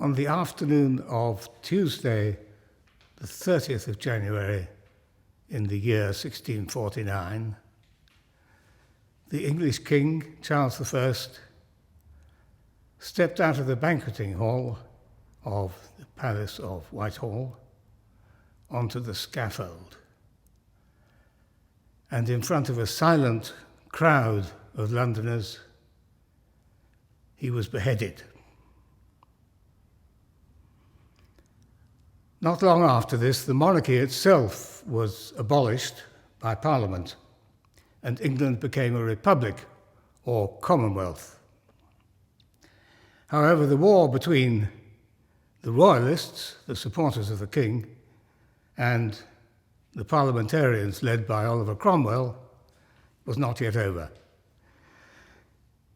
On the afternoon of Tuesday, the 30th of January in the year 1649, the English King, Charles I, stepped out of the banqueting hall of the Palace of Whitehall onto the scaffold. And in front of a silent crowd of Londoners, he was beheaded. Not long after this, the monarchy itself was abolished by Parliament, and England became a republic, or Commonwealth. However, the war between the royalists, the supporters of the king, and the parliamentarians led by Oliver Cromwell was not yet over.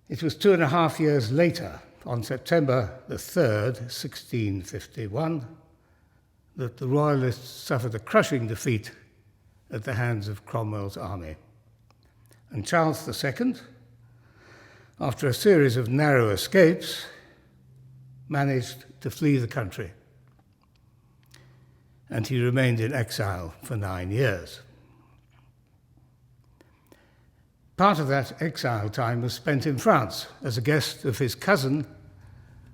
It was 2.5 years later, on September the 3rd, 1651, that the royalists suffered a crushing defeat at the hands of Cromwell's army. And Charles II, after a series of narrow escapes, managed to flee the country. And he remained in exile for 9 years. Part of that exile time was spent in France as a guest of his cousin,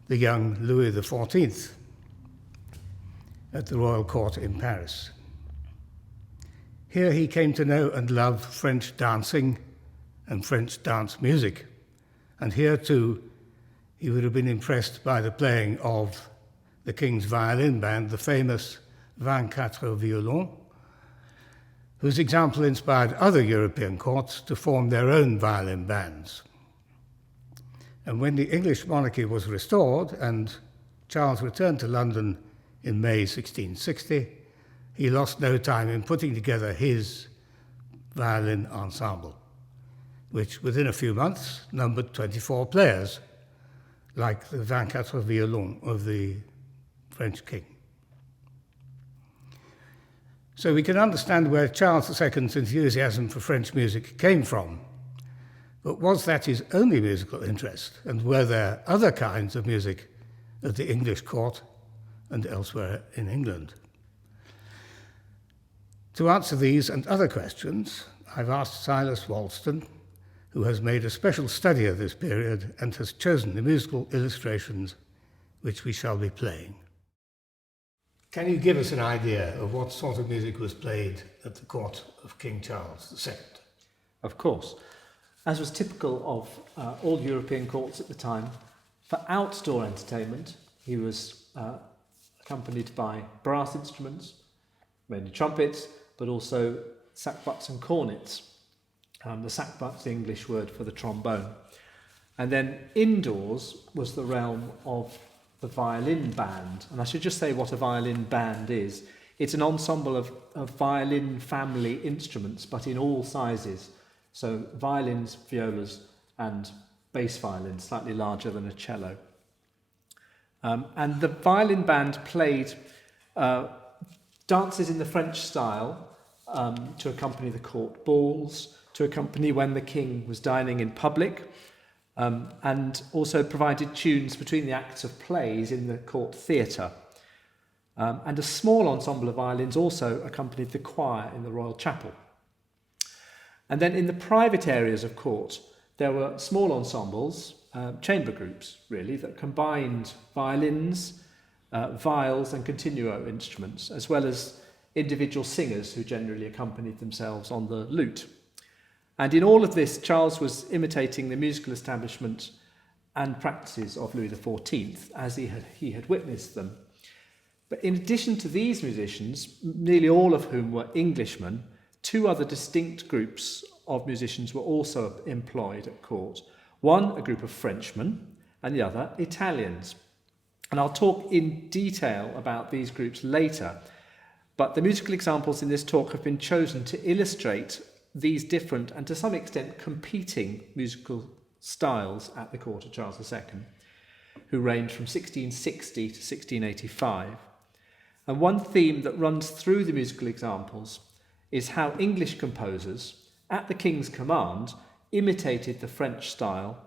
the young Louis XIV, at the royal court in Paris. Here he came to know and love French dancing and French dance music, and here too he would have been impressed by the playing of the king's violin band, the famous 24 violons, whose example inspired other European courts to form their own violin bands. And when the English monarchy was restored and Charles returned to London in May 1660, he lost no time in putting together his violin ensemble, which within a few months numbered 24 players, like the 24 violons of the French king. So we can understand where Charles II's enthusiasm for French music came from. But was that his only musical interest? And were there other kinds of music at the English court and elsewhere in England? To answer these and other questions, I've asked Silas Wollston, who has made a special study of this period and has chosen the musical illustrations which we shall be playing. Can you give us an idea of what sort of music was played at the court of King Charles II? Of course. As was typical of all European courts at the time, for outdoor entertainment, he was accompanied by brass instruments, mainly trumpets, but also sackbuts and cornets. The sackbut's the English word for the trombone. And then indoors was the realm of the violin band. And I should just say what a violin band is. It's an ensemble of violin family instruments, but in all sizes. So violins, violas, and bass violins, slightly larger than a cello. And the violin band played dances in the French style to accompany the court balls, to accompany when the king was dining in public, and also provided tunes between the acts of plays in the court theatre. And a small ensemble of violins also accompanied the choir in the royal chapel. And then in the private areas of court, there were small ensembles, chamber groups really, that combined violins, viols and continuo instruments, as well as individual singers who generally accompanied themselves on the lute. And in all of this, Charles was imitating the musical establishment and practices of Louis XIV as he had witnessed them. But in addition to these musicians, nearly all of whom were Englishmen, two other distinct groups of musicians were also employed at court. One, a group of Frenchmen, and the other, Italians. And I'll talk in detail about these groups later, but the musical examples in this talk have been chosen to illustrate these different and to some extent competing musical styles at the court of Charles II, who reigned from 1660 to 1685. And one theme that runs through the musical examples is how English composers, at the king's command, imitated the French style,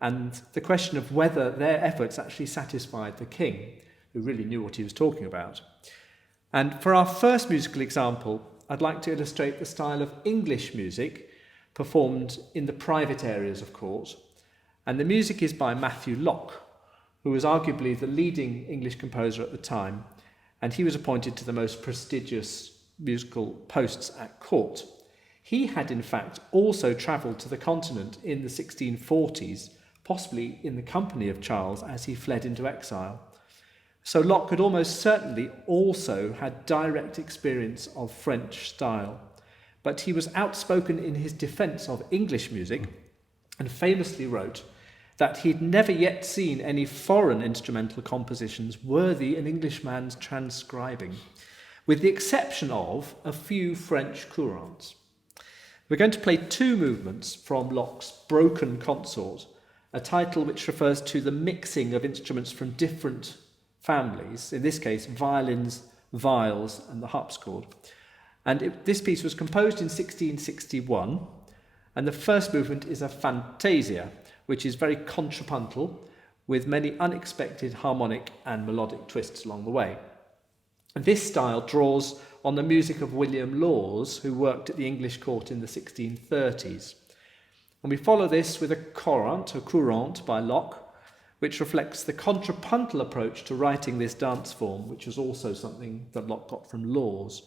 and the question of whether their efforts actually satisfied the king. who really knew what he was talking about. And for our first musical example, I'd like to illustrate the style of English music performed in the private areas of court. And the music is by Matthew Locke, who was arguably the leading English composer at the time, and he was appointed to the most prestigious musical posts at court. He had in fact also travelled to the continent in the 1640s, possibly in the company of Charles as he fled into exile. So Locke had almost certainly also had direct experience of French style, but he was outspoken in his defence of English music and famously wrote that he'd never yet seen any foreign instrumental compositions worthy an Englishman's transcribing, with the exception of a few French courants. We're going to play two movements from Locke's Broken Consort, a title which refers to the mixing of instruments from different families, in this case violins, viols and the harpsichord. And this piece was composed in 1661, and the first movement is a fantasia, which is very contrapuntal, with many unexpected harmonic and melodic twists along the way. And this style draws on the music of William Laws, who worked at the English court in the 1630s. And we follow this with a courant by Locke, which reflects the contrapuntal approach to writing this dance form, which was also something that Locke got from Laws.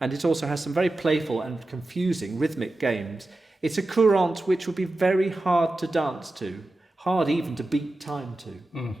And it also has some very playful and confusing rhythmic games. It's a courant which would be very hard to dance to, hard even to beat time to. Mm.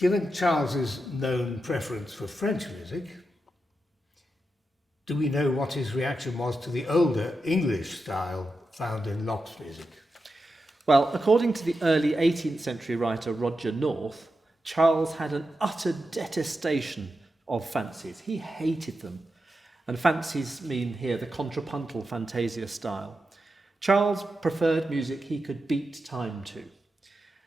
Given Charles's known preference for French music, do we know what his reaction was to the older English style found in Locke's music? Well, according to the early 18th century writer Roger North, Charles had an utter detestation of fancies. He hated them. And fancies mean here the contrapuntal fantasia style. Charles preferred music he could beat time to.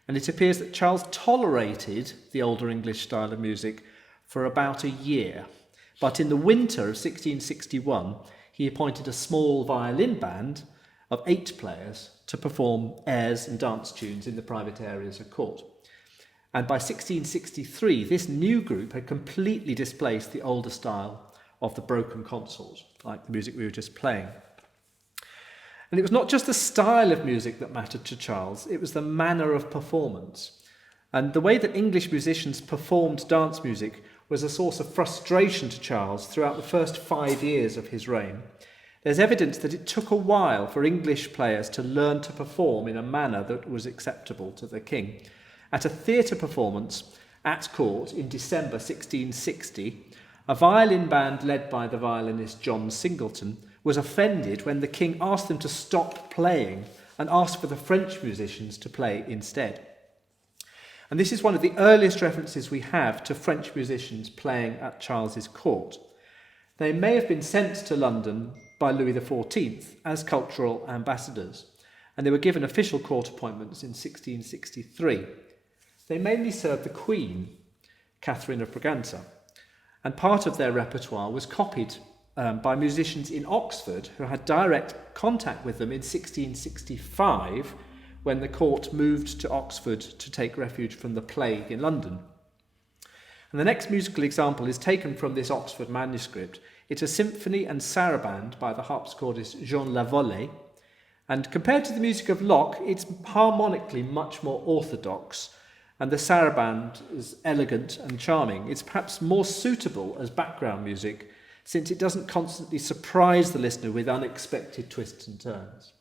And it appears that Charles tolerated the older English style of music for about a year. But in the winter of 1661, he appointed a small violin band of 8 players to perform airs and dance tunes in the private areas of court. And by 1663, this new group had completely displaced the older style of the broken consoles, like the music we were just playing. And it was not just the style of music that mattered to Charles, it was the manner of performance. And the way that English musicians performed dance music was a source of frustration to Charles throughout the first 5 years of his reign. There's evidence that it took a while for English players to learn to perform in a manner that was acceptable to the king. At a theatre performance at court in December 1660, a violin band led by the violinist John Singleton was offended when the king asked them to stop playing and asked for the French musicians to play instead. And this is one of the earliest references we have to French musicians playing at Charles's court. They may have been sent to London by Louis XIV as cultural ambassadors, and they were given official court appointments in 1663. They mainly served the Queen, Catherine of Braganza, and part of their repertoire was copied by musicians in Oxford who had direct contact with them in 1665 when the court moved to Oxford to take refuge from the plague in London. And the next musical example is taken from this Oxford manuscript. It's a symphony and saraband by the harpsichordist Jean Lavolée, and compared to the music of Locke, it's harmonically much more orthodox, and the saraband is elegant and charming. It's perhaps more suitable as background music since it doesn't constantly surprise the listener with unexpected twists and turns.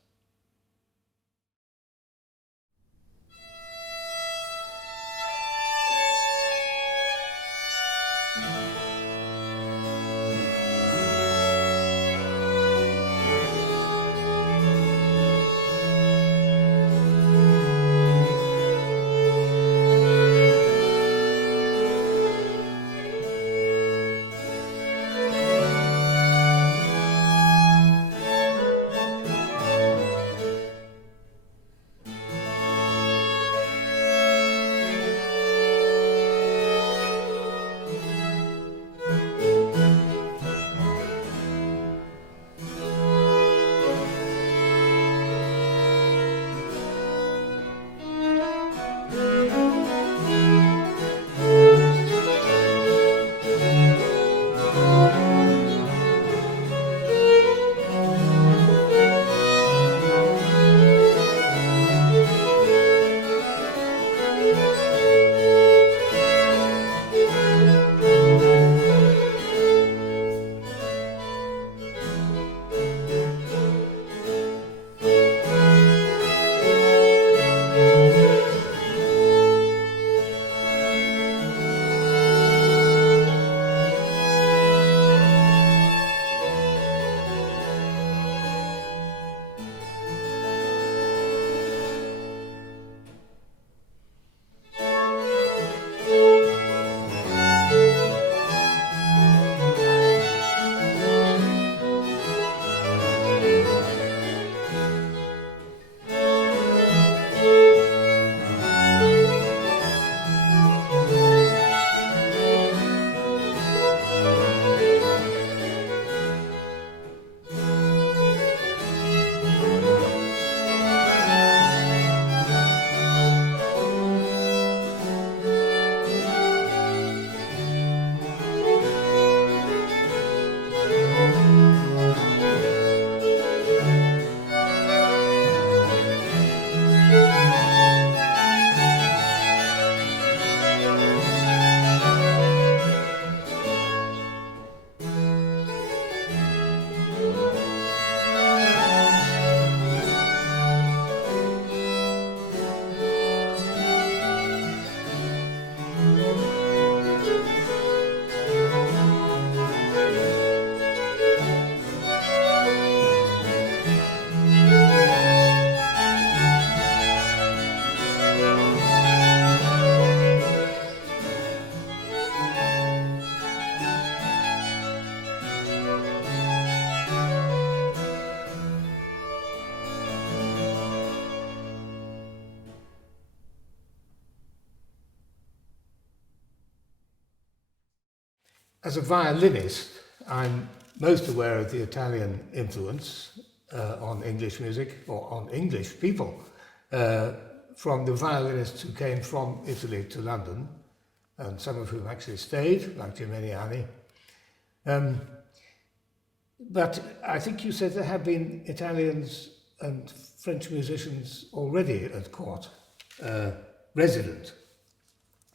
as a violinist, I'm most aware of the Italian influence on English music, or on English people, from the violinists who came from Italy to London, and some of whom actually stayed, like Geminiani. But I think you said there have been Italians and French musicians already at court, resident.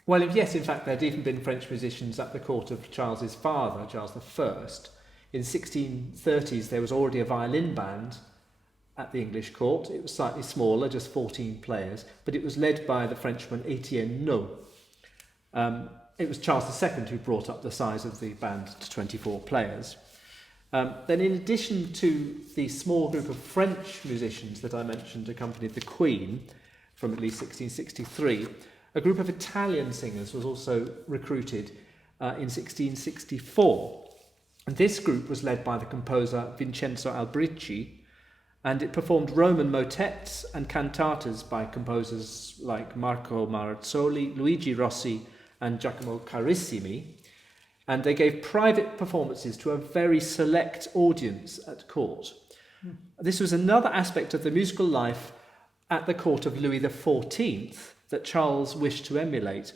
Well, yes, in fact, there'd even been French musicians at the court of Charles's father, Charles I. In 1630s, there was already a violin band at the English court. It was slightly smaller, just 14 players, but it was led by the Frenchman Etienne No. It was Charles II who brought up the size of the band to 24 players. Then in addition to the small group of French musicians that I mentioned accompanied the Queen from at least 1663, a group of Italian singers was also recruited in 1664. And this group was led by the composer Vincenzo Albrici, and it performed Roman motets and cantatas by composers like Marco Marazzoli, Luigi Rossi, and Giacomo Carissimi. And they gave private performances to a very select audience at court. This was another aspect of the musical life at the court of Louis XIV that Charles wished to emulate.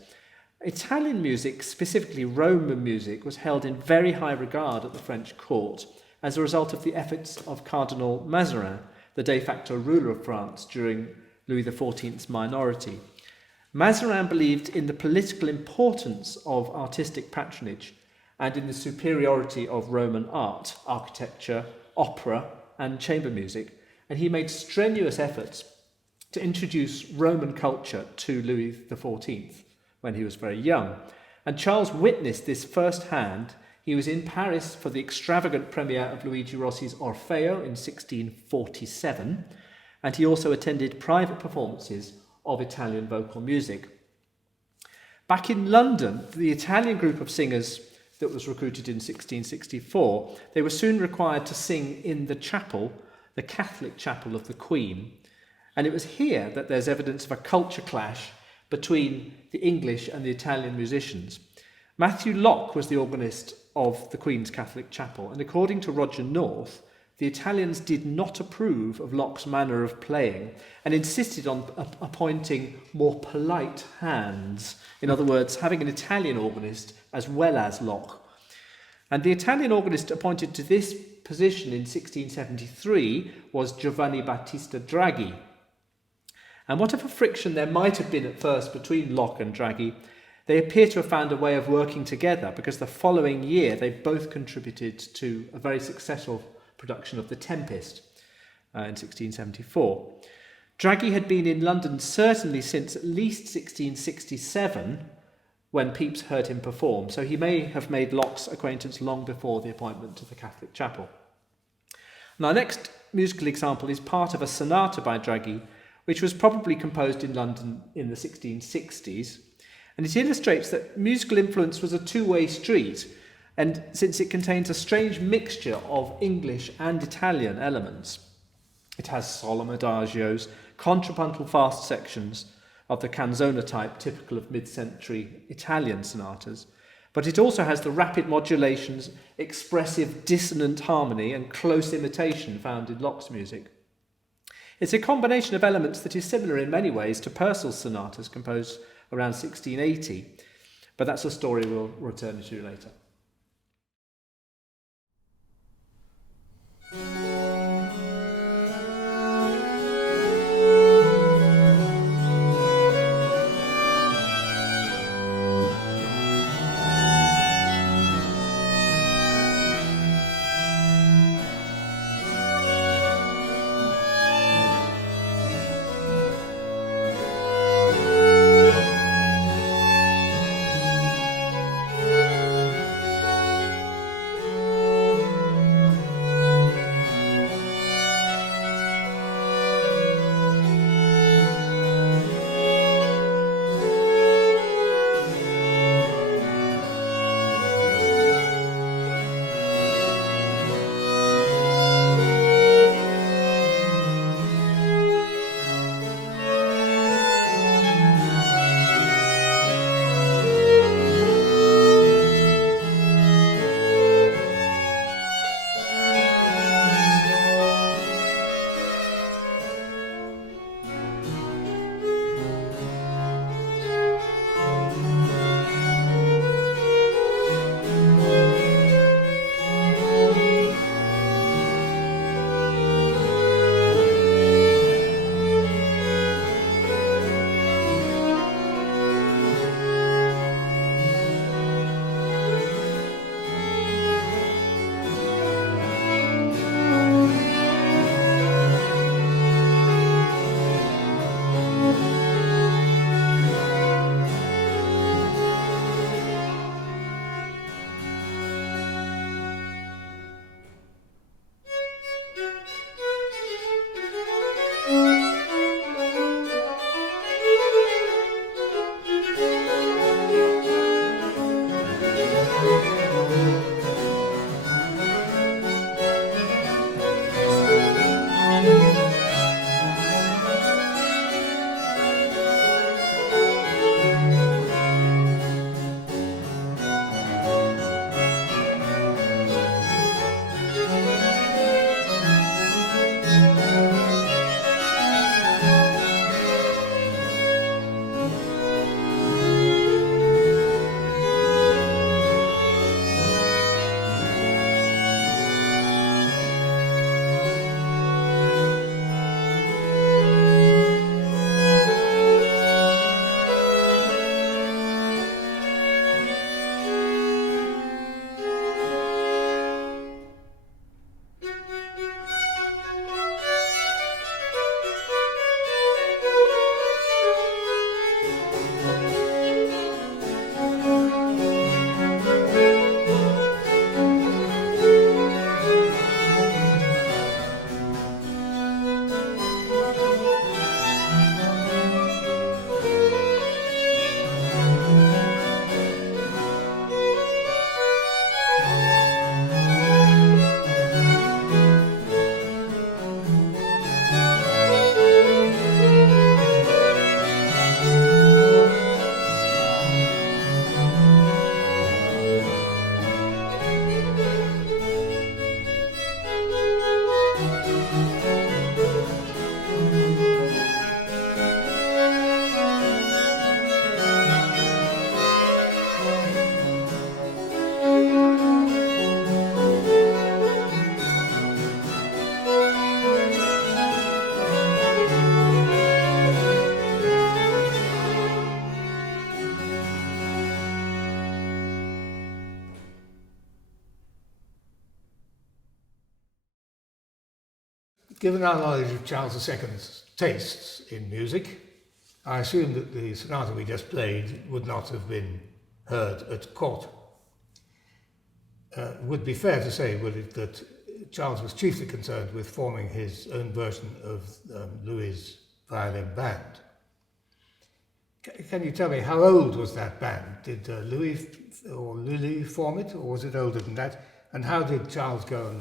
Italian music, specifically Roman music, was held in very high regard at the French court as a result of the efforts of Cardinal Mazarin, the de facto ruler of France during Louis XIV's minority. Mazarin believed in the political importance of artistic patronage and in the superiority of Roman art, architecture, opera, and chamber music, and he made strenuous efforts to introduce Roman culture to Louis XIV when he was very young. And Charles witnessed this firsthand. He was in Paris for the extravagant premiere of Luigi Rossi's Orfeo in 1647, and he also attended private performances of Italian vocal music. Back in London, the Italian group of singers that was recruited in 1664, they were soon required to sing in the chapel, the Catholic chapel of the Queen. And it was here that there's evidence of a culture clash between the English and the Italian musicians. Matthew Locke was the organist of the Queen's Catholic chapel, and according to Roger North, the Italians did not approve of Locke's manner of playing and insisted on appointing more polite hands. In other words, having an Italian organist as well as Locke. And the Italian organist appointed to this position in 1673 was Giovanni Battista Draghi. And whatever friction there might have been at first between Locke and Draghi, they appear to have found a way of working together, because the following year they both contributed to a very successful production of The Tempest in 1674. Draghi had been in London certainly since at least 1667, when Pepys heard him perform, so he may have made Locke's acquaintance long before the appointment to the Catholic chapel. Now, our next musical example is part of a sonata by Draghi, which was probably composed in London in the 1660s, and it illustrates that musical influence was a two-way street, and since it contains a strange mixture of English and Italian elements. It has solemn adagios, contrapuntal fast sections of the canzona type typical of mid-century Italian sonatas, but it also has the rapid modulations, expressive dissonant harmony, and close imitation found in Locke's music. It's a combination of elements that is similar in many ways to Purcell's sonatas composed around 1680, but that's a story we'll return to later. Given our knowledge of Charles II's tastes in music, I assume that the sonata we just played would not have been heard at court. Would be fair to say, would it, that Charles was chiefly concerned with forming his own version of Louis's violin band. Can you tell me how old was that band? Did Louis or Lully form it, or was it older than that? And how did Charles go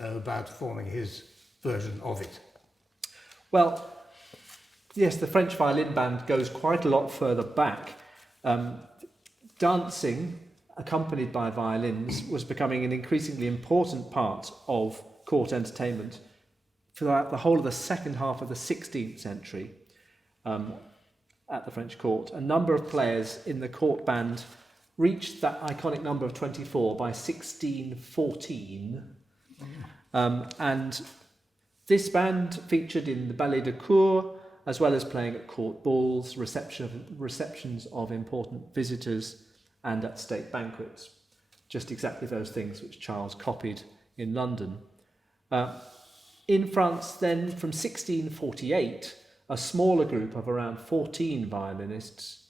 about forming his version of it? Well, yes, the French violin band goes quite a lot further back. Dancing, accompanied by violins, was becoming an increasingly important part of court entertainment throughout the whole of the second half of the 16th century at the French court. A number of players in the court band reached that iconic number of 24 by 1614. And this band featured in the ballet de cour, as well as playing at court balls, receptions of important visitors, and at state banquets. Just exactly those things which Charles copied in London. In France then, from 1648, a smaller group of around 14 violinists,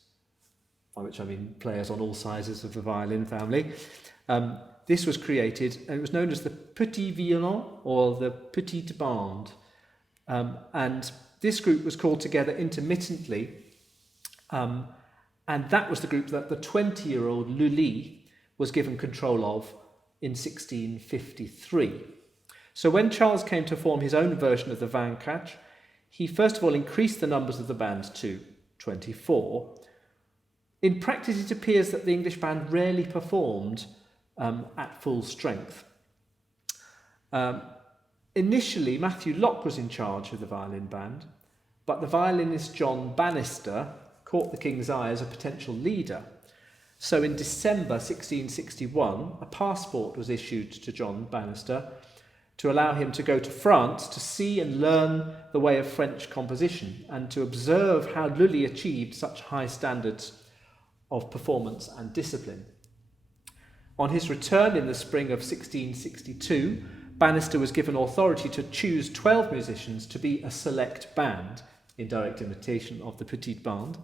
by which I mean players on all sizes of the violin family, this was created, and it was known as the Petit Violon or the Petite Bande. And this group was called together intermittently, and that was the group that the 20-year-old Lully was given control of in 1653. So when Charles came to form his own version of the 24, he first of all increased the numbers of the band to 24. In practice, it appears that the English band rarely performed at full strength. Initially, Matthew Locke was in charge of the violin band, but the violinist John Bannister caught the king's eye as a potential leader. So in December 1661, a passport was issued to John Bannister to allow him to go to France to see and learn the way of French composition and to observe how Lully achieved such high standards of performance and discipline. On his return in the spring of 1662, Bannister was given authority to choose 12 musicians to be a select band, in direct imitation of the Petite Bande,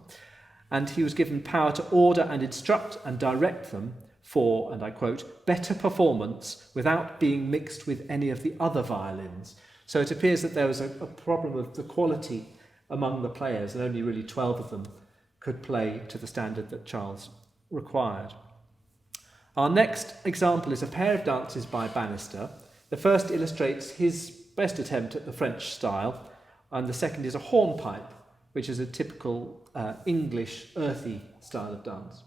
and he was given power to order and instruct and direct them for, and I quote, better performance without being mixed with any of the other violins. So it appears that there was a problem of the quality among the players, and only really 12 of them could play to the standard that Charles required. Our next example is a pair of dances by Bannister. The first illustrates his best attempt at the French style, and the second is a hornpipe, which is a typical English earthy style of dance.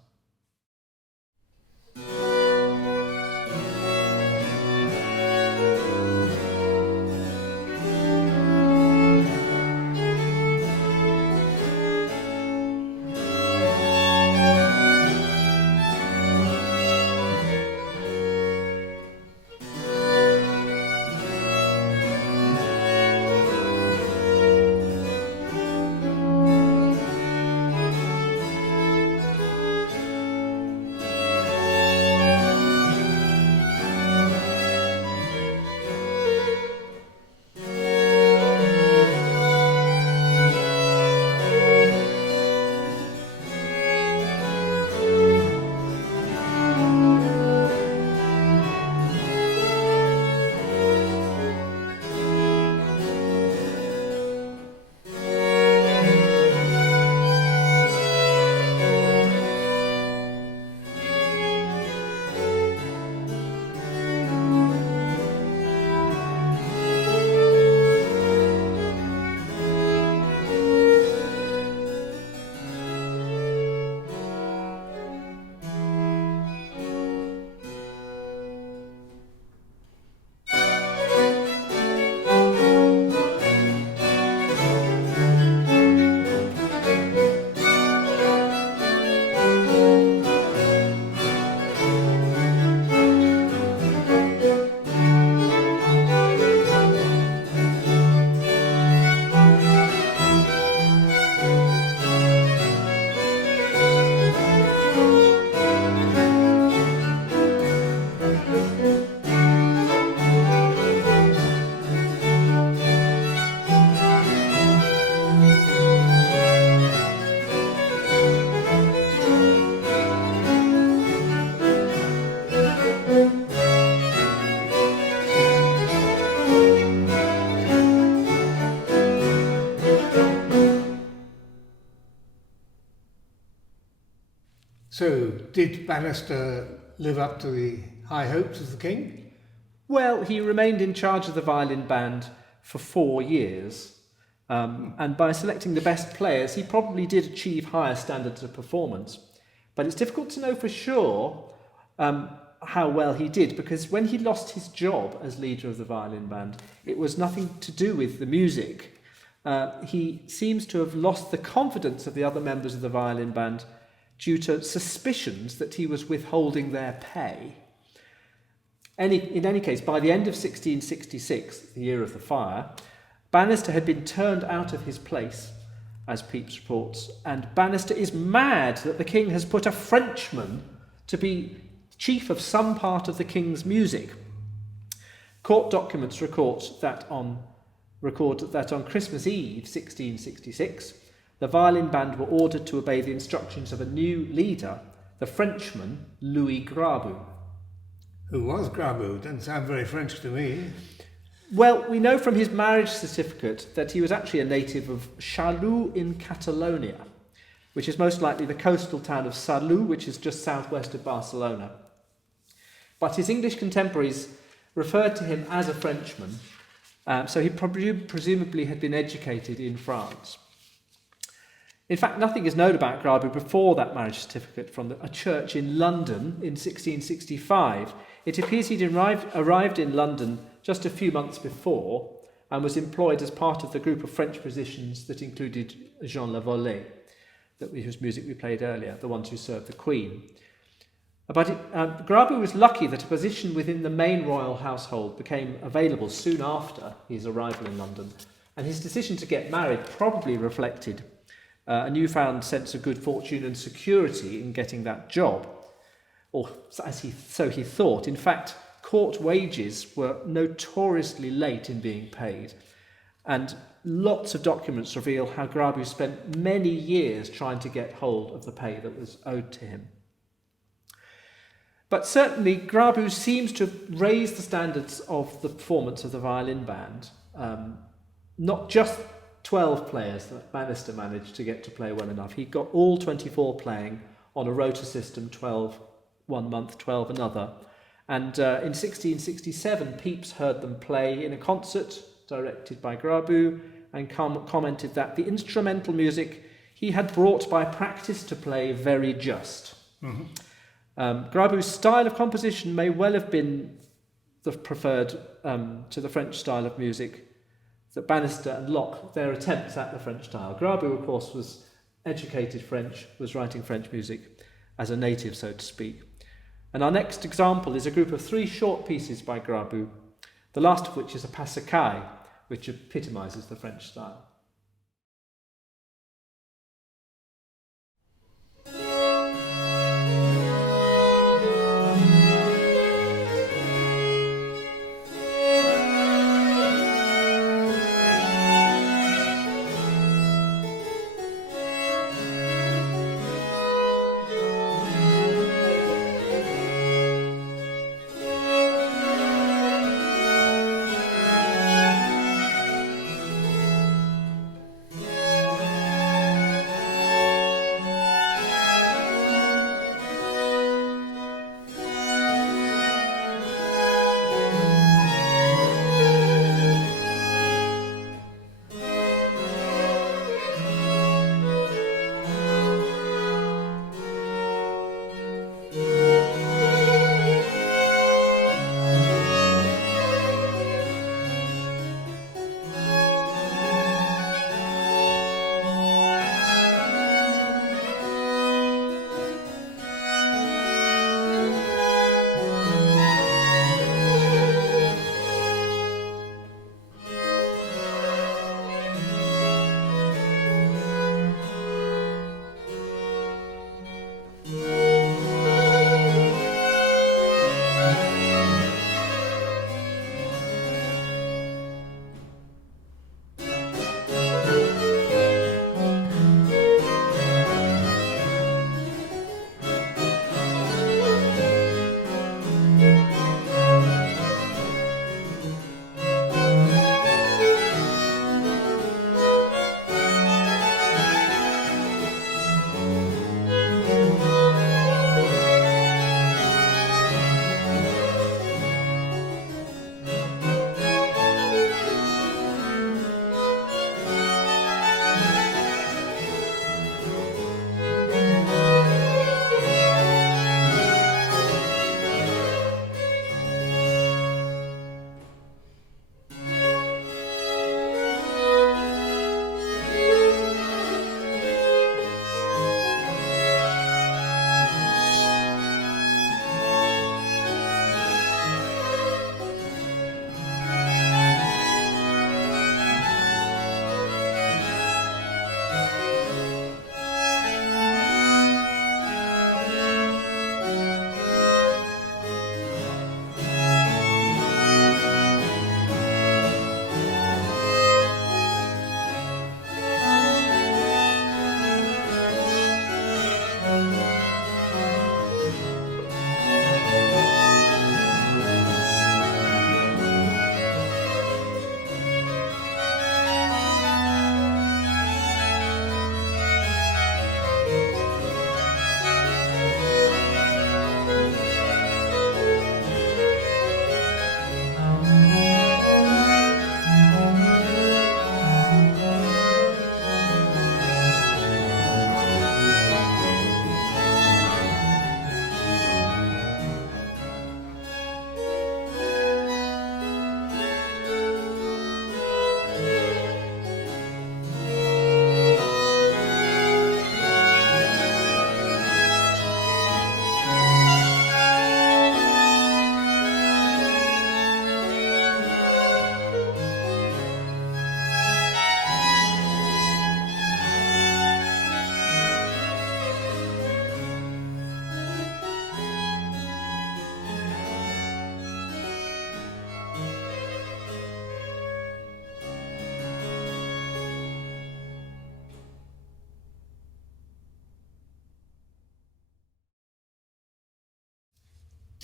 So, did Bannister live up to the high hopes of the king? Well, he remained in charge of the violin band for 4 years, and by selecting the best players, he probably did achieve higher standards of performance. But it's difficult to know for sure how well he did, because when he lost his job as leader of the violin band, it was nothing to do with the music. He seems to have lost the confidence of the other members of the violin band due to suspicions that he was withholding their pay. In any case, by the end of 1666, the year of the fire, Bannister had been turned out of his place, as Pepys reports, and Bannister is mad that the king has put a Frenchman to be chief of some part of the king's music. Court documents record that on Christmas Eve, 1666, the violin band were ordered to obey the instructions of a new leader, the Frenchman Louis Grabu. Who was Grabu? Doesn't sound very French to me. Well, we know from his marriage certificate that he was actually a native of Chalut in Catalonia, which is most likely the coastal town of Salut, which is just southwest of Barcelona. But his English contemporaries referred to him as a Frenchman, so he presumably had been educated in France. In fact, nothing is known about Grabu before that marriage certificate from a church in London in 1665. It appears he'd arrived in London just a few months before and was employed as part of the group of French musicians that included Jean Lavolée, whose music we played earlier, the ones who served the Queen. But Grabu was lucky that a position within the main royal household became available soon after his arrival in London, and his decision to get married probably reflected a newfound sense of good fortune and security in getting that job. Or so he thought. In fact, court wages were notoriously late in being paid, and lots of documents reveal how Grabu spent many years trying to get hold of the pay that was owed to him. But certainly Grabu seems to have raised the standards of the performance of the violin band, not just 12 players that Bannister managed to get to play well enough. He got all 24 playing on a rota system, 12 one month, 12 another. And in 1667, Pepys heard them play in a concert directed by Grabu and commented that the instrumental music he had brought by practice to play very just. Mm-hmm. Grabu's style of composition may well have been the preferred to the French style of music, that Bannister and Locke, their attempts at the French style. Grabu, of course, was educated French, was writing French music as a native, so to speak. And our next example is a group of 3 short pieces by Grabu, the last of which is a passacaille, which epitomises the French style.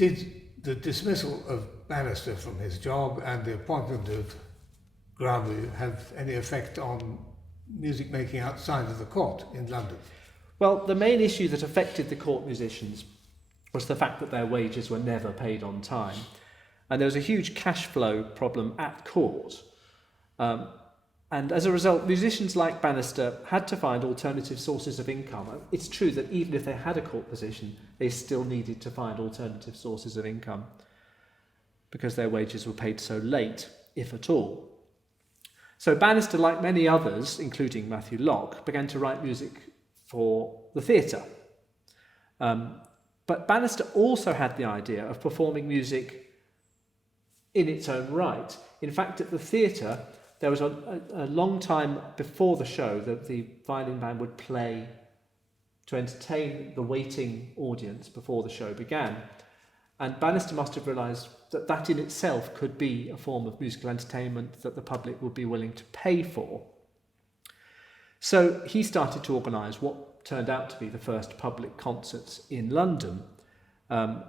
Did the dismissal of Bannister from his job and the appointment of Gravy have any effect on music making outside of the court in London? Well, the main issue that affected the court musicians was the fact that their wages were never paid on time. And there was a huge cash flow problem at court. And as a result, musicians like Bannister had to find alternative sources of income. It's true that even if they had a court position, they still needed to find alternative sources of income because their wages were paid so late, if at all. So Bannister, like many others, including Matthew Locke, began to write music for the theatre. But Bannister also had the idea of performing music in its own right. In fact, at the theatre, there was a long time before the show that the violin band would play to entertain the waiting audience before the show began. And Bannister must have realised that that in itself could be a form of musical entertainment that the public would be willing to pay for. So he started to organise what turned out to be the first public concerts in London.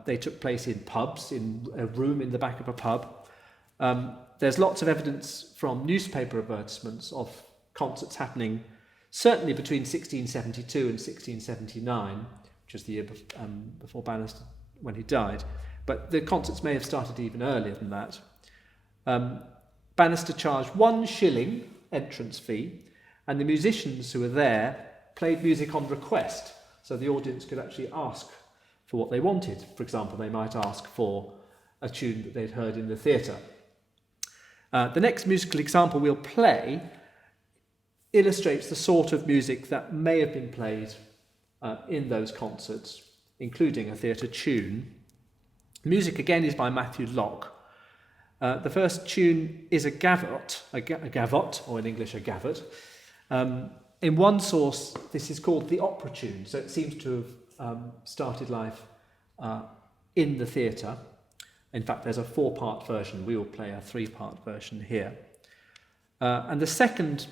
They took place in pubs, in a room in the back of a pub. There's lots of evidence from newspaper advertisements of concerts happening certainly between 1672 and 1679, which was the year before Bannister, when he died. But the concerts may have started even earlier than that. Bannister charged 1 shilling entrance fee, and the musicians who were there played music on request, so the audience could actually ask for what they wanted. For example, they might ask for a tune that they'd heard in the theatre. The next musical example we'll play illustrates the sort of music that may have been played in those concerts, including a theatre tune. Music again is by Matthew Locke. The first tune is a gavotte, or in English a gavotte. In one source, this is called the opera tune, so it seems to have started life in the theatre. In fact, there's a 4-part version. We will play a 3-part version here. And the second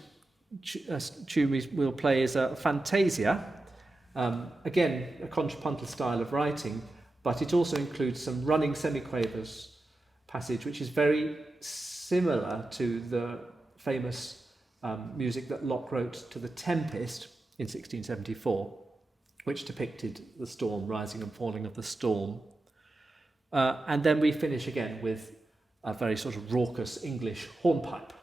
tune we'll play is a fantasia. Again, a contrapuntal style of writing, but it also includes some running semiquavers passage, which is very similar to the famous music that Locke wrote to The Tempest in 1674, which depicted the storm, rising and falling of the storm. And then we finish again with a very sort of raucous English hornpipe.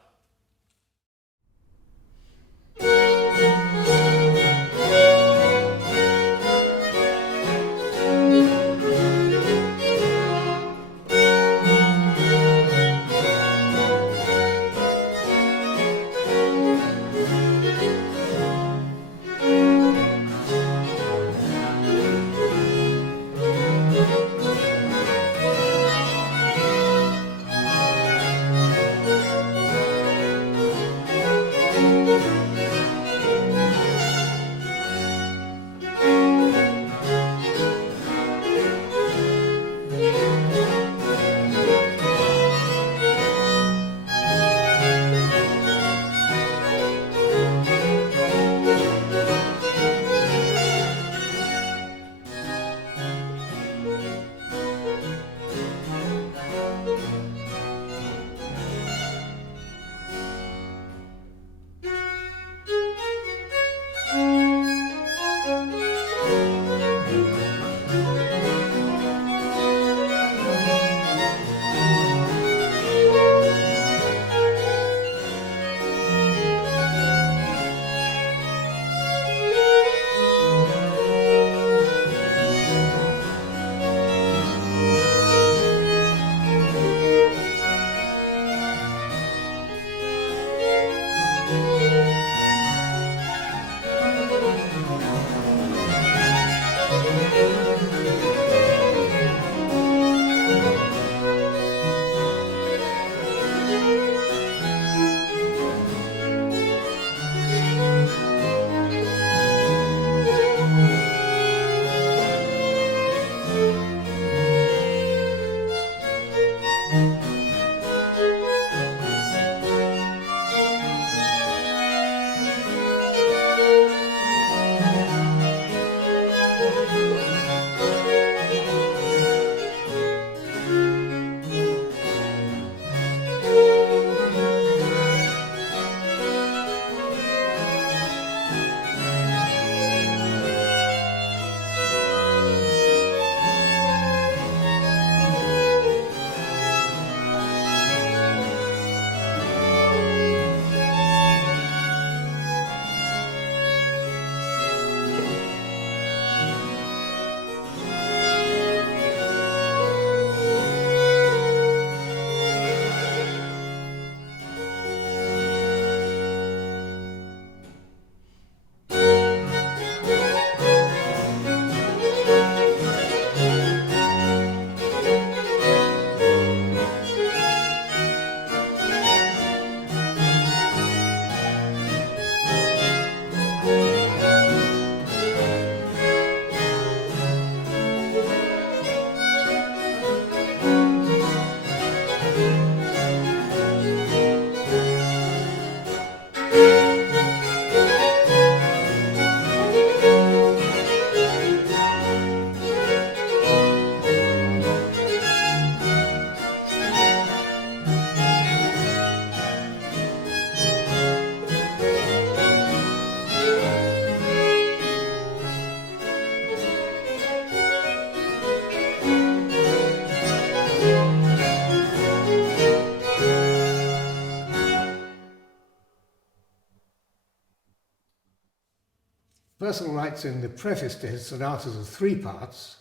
Purcell writes in the preface to his sonatas of 3 parts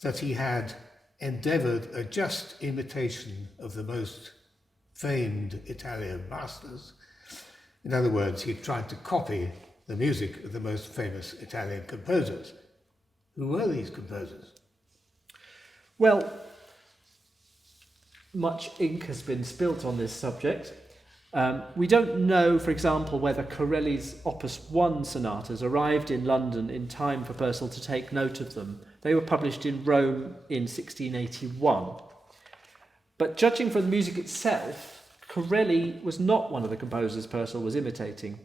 that he had endeavoured a just imitation of the most famed Italian masters. In other words, he tried to copy the music of the most famous Italian composers. Who were these composers? Well, much ink has been spilt on this subject. We don't know, for example, whether Corelli's Opus 1 sonatas arrived in London in time for Purcell to take note of them. They were published in Rome in 1681. But judging from the music itself, Corelli was not one of the composers Purcell was imitating.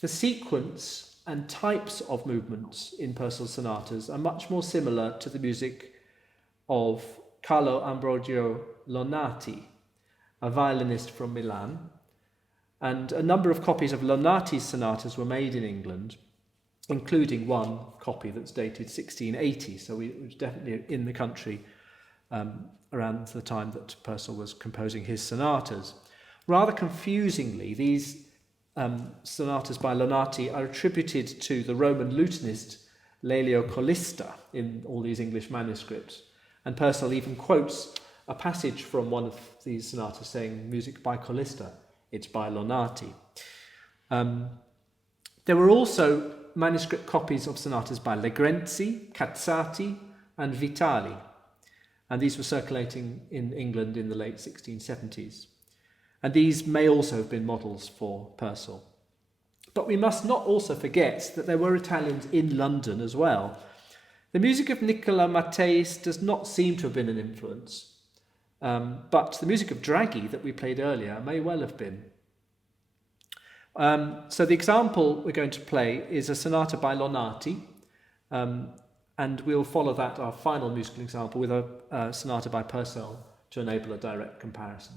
The sequence and types of movements in Purcell's sonatas are much more similar to the music of Carlo Ambrogio Lonati, a violinist from Milan, and a number of copies of Lonati's sonatas were made in England, including one copy that's dated 1680, so it was definitely in the country around the time that Purcell was composing his sonatas. Rather confusingly, these sonatas by Lonati are attributed to the Roman lutenist Lelio Collista in all these English manuscripts, and Purcell even quotes a passage from one of these sonatas saying, music by Collista, it's by Lonati. There were also manuscript copies of sonatas by Legrenzi, Cazzati, and Vitali, and these were circulating in England in the late 1670s. And these may also have been models for Purcell. But we must not also forget that there were Italians in London as well. The music of Nicola Matteis does not seem to have been an influence, but the music of Draghi that we played earlier may well have been. So the example we're going to play is a sonata by Lonati, and we'll follow that, our final musical example, with a sonata by Purcell to enable a direct comparison.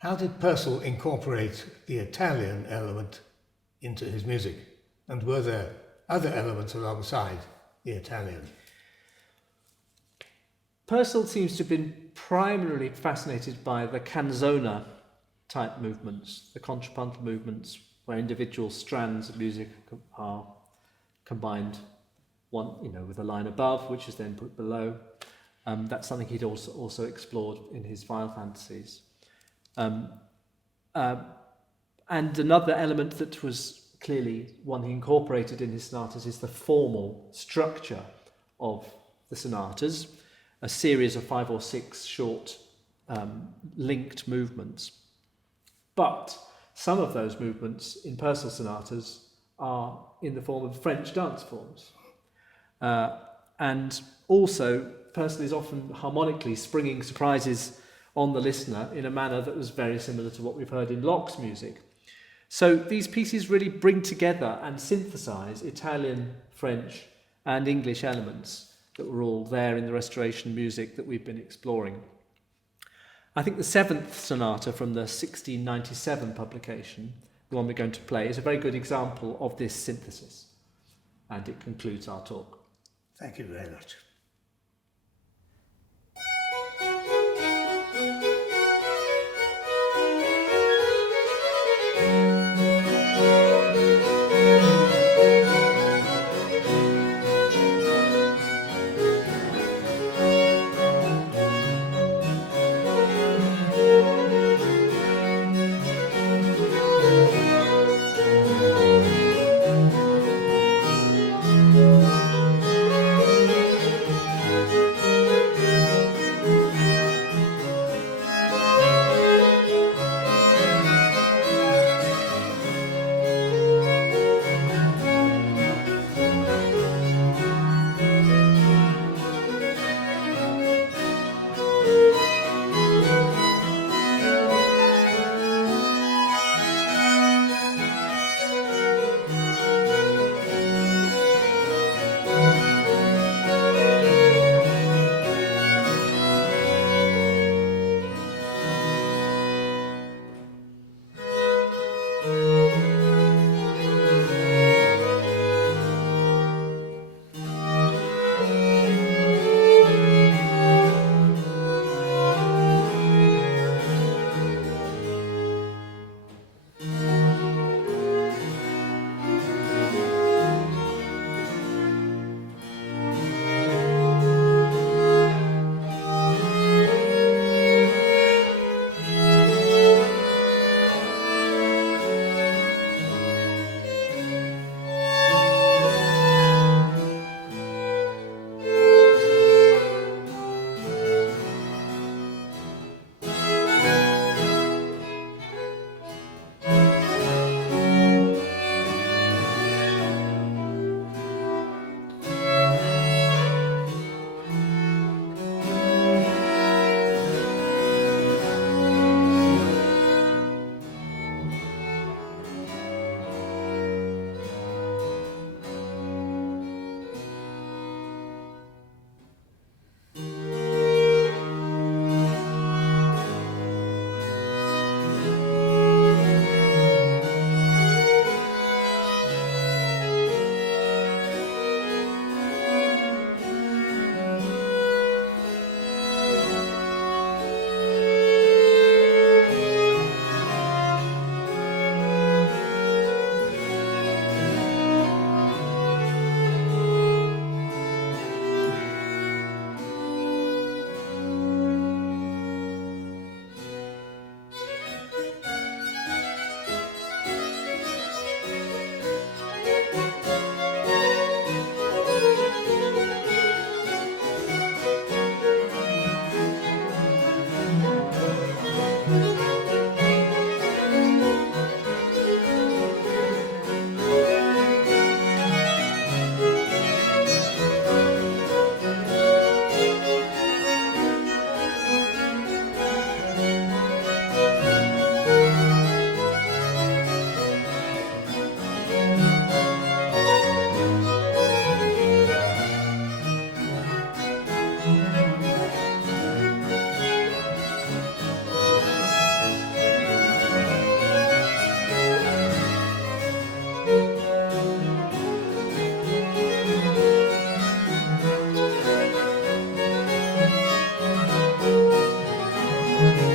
How did Purcell incorporate the Italian element into his music? And were there other elements alongside the Italian? Purcell seems to have been primarily fascinated by the canzona type movements, the contrapuntal movements, where individual strands of music are combined, one, with a line above, which is then put below. That's something he'd also explored in his viol fantasies. And another element that was clearly one he incorporated in his sonatas is the formal structure of the sonatas, a series of 5 or 6 short linked movements. But some of those movements in Purcell sonatas are in the form of French dance forms. And also, Purcell is often harmonically springing surprises on the listener in a manner that was very similar to what we've heard in Locke's music. So these pieces really bring together and synthesize Italian, French, and English elements that were all there in the Restoration music that we've been exploring. I think the 7th sonata from the 1697 publication, the one we're going to play, is a very good example of this synthesis. And it concludes our talk. Thank you very much. Thank you.